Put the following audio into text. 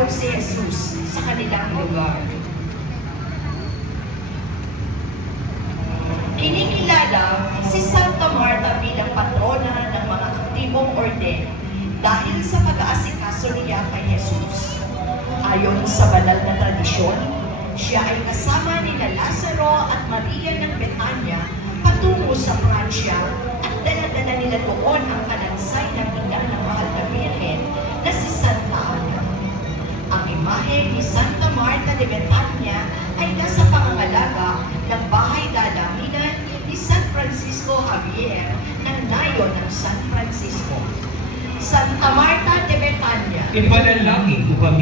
dumalaw si Jesus sa kanilang lugar. Kinikilala si Santa Marta bilang patrona ng mga aktibong orden dahil sa pag-aasikaso niya kay Jesus. Ayon sa banal na tradisyon, siya ay kasama nila Lazaro at Maria ng Betania patungo sa Pransya at dala-dala nila doon ang kalansay ng ina ng mahal na Birhen na si Santa Ana. Ang imahe ni Santa Marta de Betania ay nasa pangangalaga ng bahay dalangin ni San Francisco Javier ng nayon ng San Francisco. Santa Marta de Betania, ipanalangin ko kami.